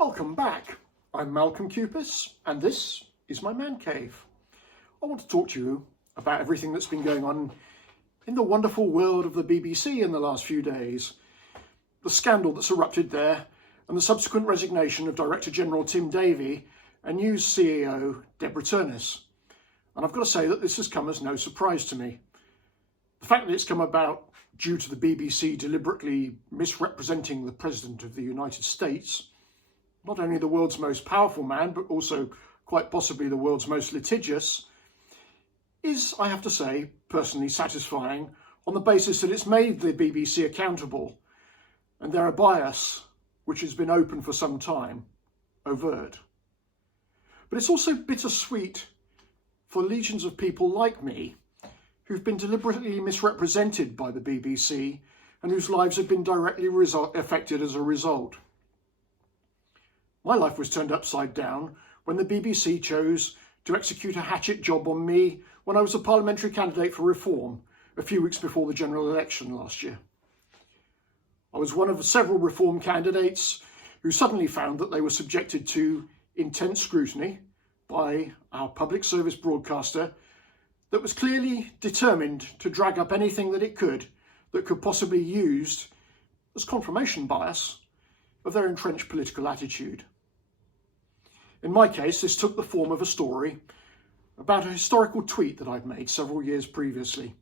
Welcome back. I'm Malcolm Cupis, and this is my man cave. I want to talk to you about everything that's been going on in the wonderful world of the BBC in the last few days. The scandal that's erupted there, and the subsequent resignation of Director General Tim Davie and News CEO Deborah Turnis. And I've got to say that this has come as no surprise to me. The fact that it's come about due to the BBC deliberately misrepresenting the President of the United States, not only the world's most powerful man, but also quite possibly the world's most litigious, is, I have to say, personally satisfying on the basis that it's made the BBC accountable and their bias, which has been open for some time, overt. But it's also bittersweet for legions of people like me who've been deliberately misrepresented by the BBC and whose lives have been directly affected as a result. My life was turned upside down when the BBC chose to execute a hatchet job on me when I was a parliamentary candidate for Reform a few weeks before the general election last year. I was one of several Reform candidates who suddenly found that they were subjected to intense scrutiny by our public service broadcaster that was clearly determined to drag up anything that it could that could possibly be used as confirmation bias of their entrenched political attitude. In my case, this took the form of a story about a historical tweet that I'd made several years previously,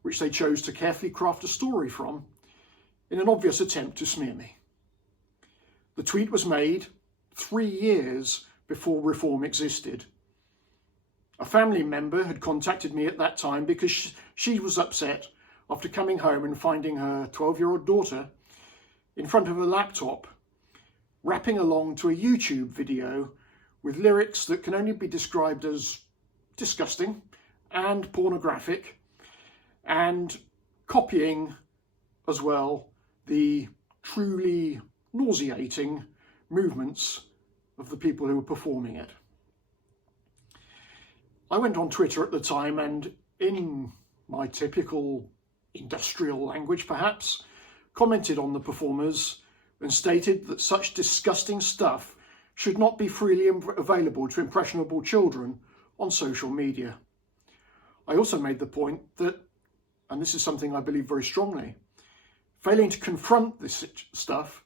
which they chose to carefully craft a story from in an obvious attempt to smear me. The tweet was made 3 years before Reform existed. A family member had contacted me at that time because she was upset after coming home and finding her 12-year-old daughter in front of a laptop, rapping along to a YouTube video with lyrics that can only be described as disgusting and pornographic, and copying as well the truly nauseating movements of the people who were performing it. I went on Twitter at the time and, in my typical industrial language perhaps, commented on the performers and stated that such disgusting stuff should not be freely available to impressionable children on social media. I also made the point that, and this is something I believe very strongly, failing to confront this stuff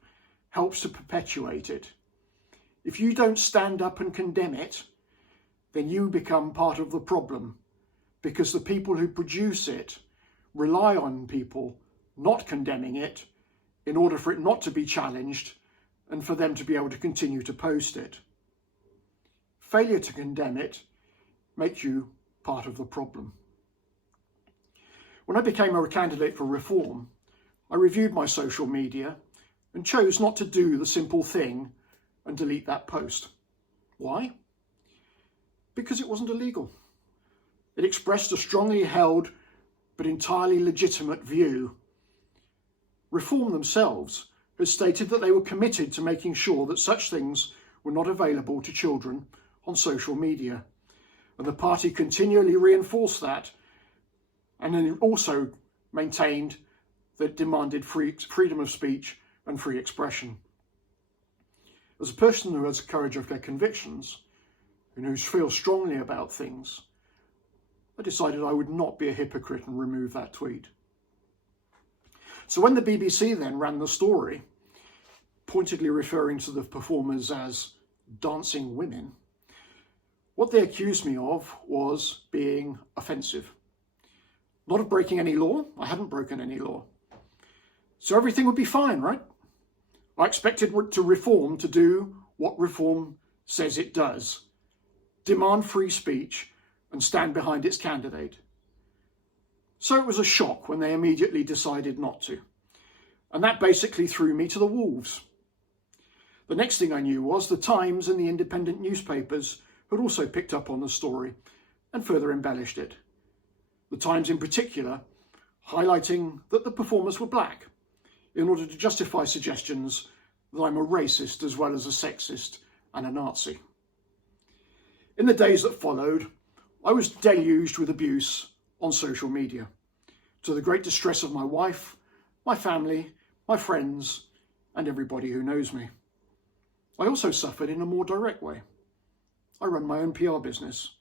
helps to perpetuate it. If you don't stand up and condemn it, then you become part of the problem, because the people who produce it rely on people not condemning it in order for it not to be challenged and for them to be able to continue to post it. Failure to condemn it makes you part of the problem. When I became a candidate for Reform, I reviewed my social media and chose not to do the simple thing and delete that post. Why? Because it wasn't illegal. It expressed a strongly held but entirely legitimate view. Reform themselves had stated that they were committed to making sure that such things were not available to children on social media. And the party continually reinforced that, and then also maintained that it demanded freedom of speech and free expression. As a person who has the courage of their convictions, and who feels strongly about things, I decided I would not be a hypocrite and remove that tweet. So when the BBC then ran the story, pointedly referring to the performers as dancing women, what they accused me of was being offensive. Not of breaking any law. I hadn't broken any law. So everything would be fine, right? I expected Reform to do what Reform says it does: demand free speech and stand behind its candidate. So it was a shock when they immediately decided not to. And that basically threw me to the wolves. The next thing I knew was the Times and the independent newspapers had also picked up on the story and further embellished it. The Times in particular highlighting that the performers were black in order to justify suggestions that I'm a racist as well as a sexist and a Nazi. In the days that followed, I was deluged with abuse on social media, to the great distress of my wife, my family, my friends, and everybody who knows me. I also suffered in a more direct way. I run my own PR business,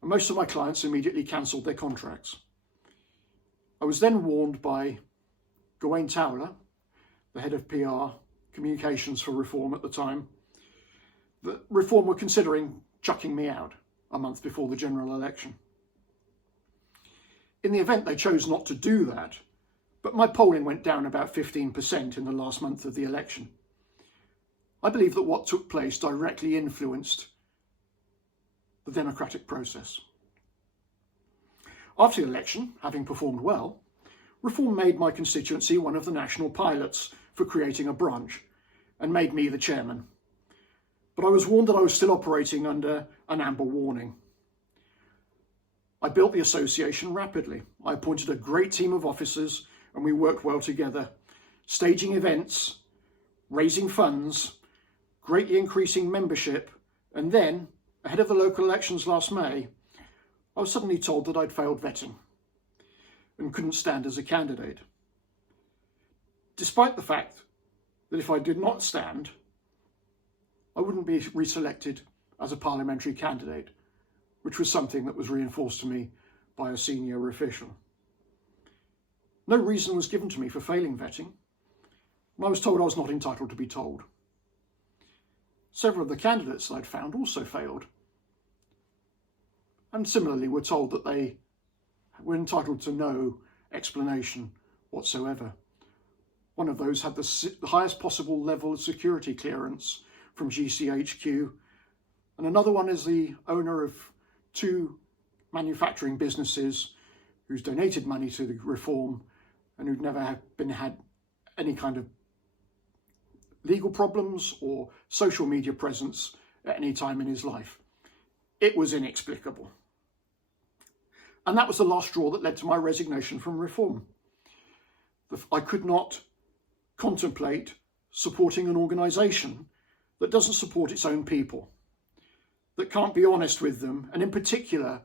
and most of my clients immediately cancelled their contracts. I was then warned by Gawain Towler, the head of PR communications for Reform at the time, that Reform were considering chucking me out a month before the general election. In the event, they chose not to do that, but my polling went down about 15% in the last month of the election. I believe that what took place directly influenced the democratic process. After the election, having performed well, Reform made my constituency one of the national pilots for creating a branch and made me the chairman. But I was warned that I was still operating under an amber warning. I built the association rapidly. I appointed a great team of officers and we worked well together, staging events, raising funds, greatly increasing membership, and then, ahead of the local elections last May, I was suddenly told that I'd failed vetting and couldn't stand as a candidate. Despite the fact that if I did not stand, I wouldn't be reselected as a parliamentary candidate, which was something that was reinforced to me by a senior official. No reason was given to me for failing vetting, and I was told I was not entitled to be told. Several of the candidates I'd found also failed, and similarly were told that they were entitled to no explanation whatsoever. One of those had the highest possible level of security clearance from GCHQ, and another one is the owner of 2 manufacturing businesses who's donated money to the Reform and who'd never had any kind of legal problems or social media presence at any time in his life. It was inexplicable. And that was the last straw that led to my resignation from Reform. I could not contemplate supporting an organisation that doesn't support its own people, that can't be honest with them, and in particular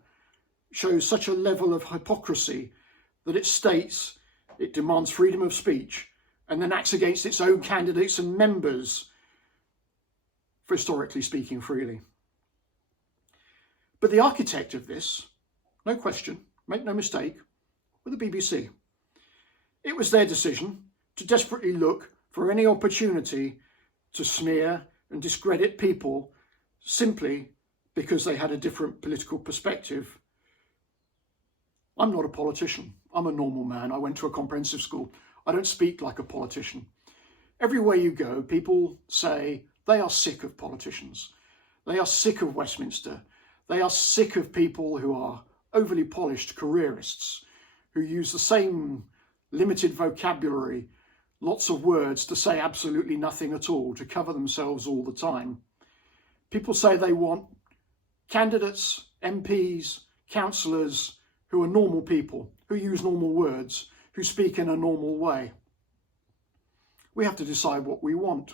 shows such a level of hypocrisy that it states it demands freedom of speech and then acts against its own candidates and members for historically speaking freely. But the architect of this, no question, make no mistake, were the BBC. It was their decision to desperately look for any opportunity to smear and discredit people simply because they had a different political perspective. I'm not a politician. I'm a normal man. I went to a comprehensive school. I don't speak like a politician. Everywhere you go, people say they are sick of politicians. They are sick of Westminster. They are sick of people who are overly polished careerists, who use the same limited vocabulary, lots of words to say absolutely nothing at all, to cover themselves all the time. People say they want candidates, MPs, councillors who are normal people, who use normal words, who speak in a normal way. We have to decide what we want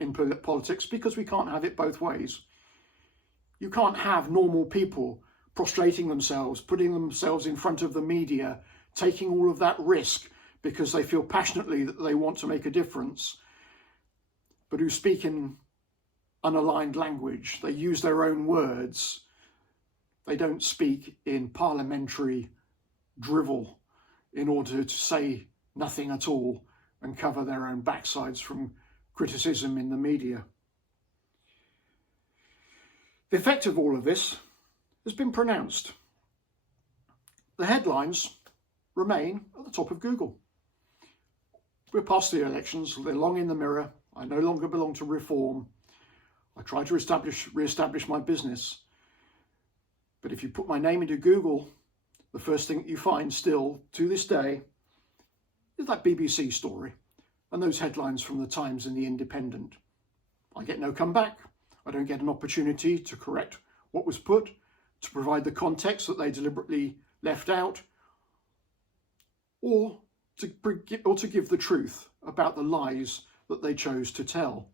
in politics because we can't have it both ways. You can't have normal people prostrating themselves, putting themselves in front of the media, taking all of that risk because they feel passionately that they want to make a difference, but who speak in unaligned language. They use their own words. They don't speak in parliamentary drivel in order to say nothing at all and cover their own backsides from criticism in the media. The effect of all of this has been pronounced. The headlines remain at the top of Google. We're past the elections, they're long in the mirror. I no longer belong to Reform. I try to re-establish my business. But if you put my name into Google, the first thing that you find still to this day is that BBC story and those headlines from the Times and the Independent. I get no comeback. I don't get an opportunity to correct what was put, to provide the context that they deliberately left out, or to give the truth about the lies that they chose to tell.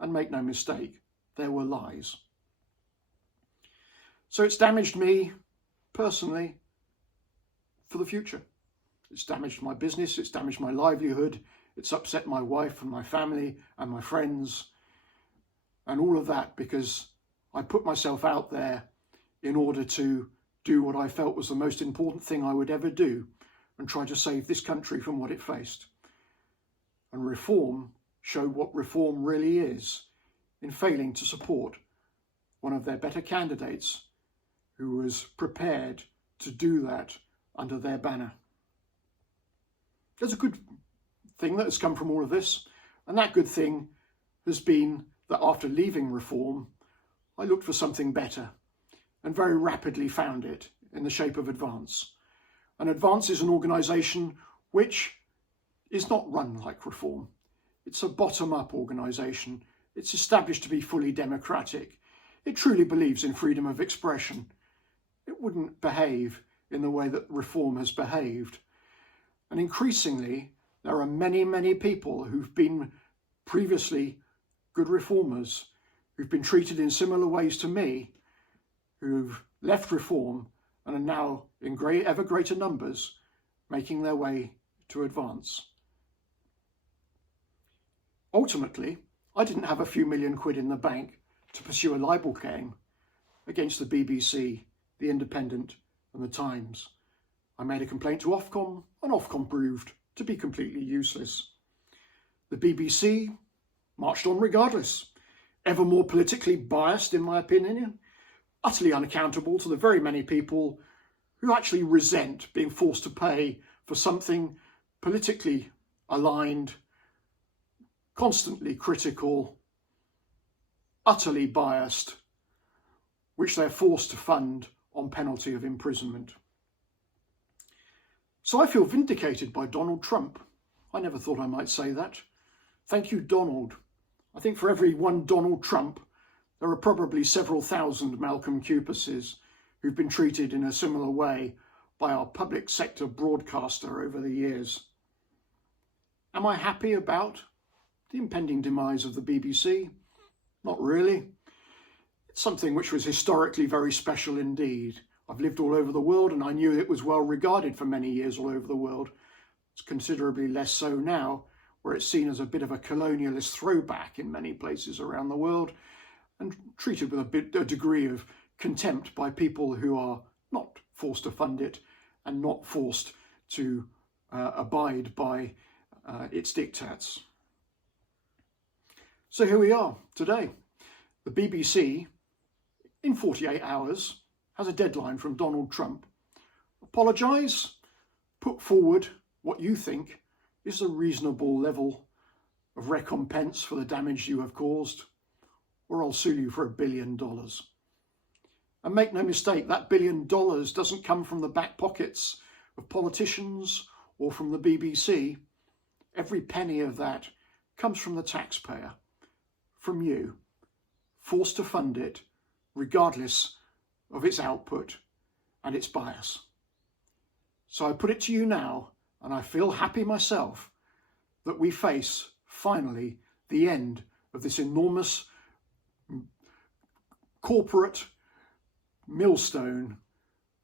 And make no mistake, there were lies. So it's damaged me personally for the future. It's damaged my business, it's damaged my livelihood, it's upset my wife and my family and my friends. And all of that because I put myself out there in order to do what I felt was the most important thing I would ever do and try to save this country from what it faced. And Reform showed what Reform really is in failing to support one of their better candidates who was prepared to do that under their banner. There's a good thing that has come from all of this, and that good thing has been that after leaving Reform, I looked for something better and very rapidly found it in the shape of Advance. And Advance is an organisation which is not run like Reform. It's a bottom-up organisation. It's established to be fully democratic. It truly believes in freedom of expression. It wouldn't behave in the way that Reform has behaved. And increasingly, there are many, many people who've been previously good reformers, who've been treated in similar ways to me, who've left Reform and are now in ever greater numbers making their way to Advance. Ultimately, I didn't have a few million quid in the bank to pursue a libel claim against the BBC, The Independent and The Times. I made a complaint to Ofcom, and Ofcom proved to be completely useless. The BBC marched on regardless, ever more politically biased in my opinion, utterly unaccountable to the very many people who actually resent being forced to pay for something politically aligned, constantly critical, utterly biased, which they're forced to fund on penalty of imprisonment. So I feel vindicated by Donald Trump. I never thought I might say that. Thank you, Donald. I think for every one Donald Trump, there are probably several thousand Malcolm Cupis's who've been treated in a similar way by our public sector broadcaster over the years. Am I happy about the impending demise of the BBC? Not really. It's something which was historically very special indeed. I've lived all over the world and I knew it was well regarded for many years all over the world. It's considerably less so now, where it's seen as a bit of a colonialist throwback in many places around the world and treated with a degree of contempt by people who are not forced to fund it and not forced to abide by its diktats. So here we are today. The BBC, in 48 hours, has a deadline from Donald Trump. Apologise, put forward what you think is a reasonable level of recompense for the damage you have caused, or I'll sue you for $1 billion. And make no mistake, that $1 billion doesn't come from the back pockets of politicians or from the BBC. Every penny of that comes from the taxpayer, from you, forced to fund it regardless of its output and its bias. So I put it to you now, and I feel happy myself that we face finally the end of this enormous corporate millstone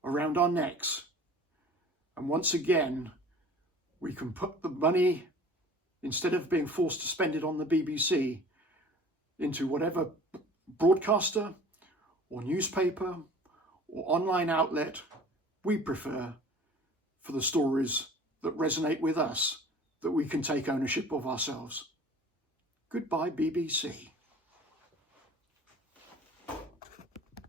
around our necks. And once again, we can put the money, instead of being forced to spend it on the BBC, into whatever broadcaster or newspaper or online outlet we prefer for the stories that resonate with us, that we can take ownership of ourselves. Goodbye, BBC.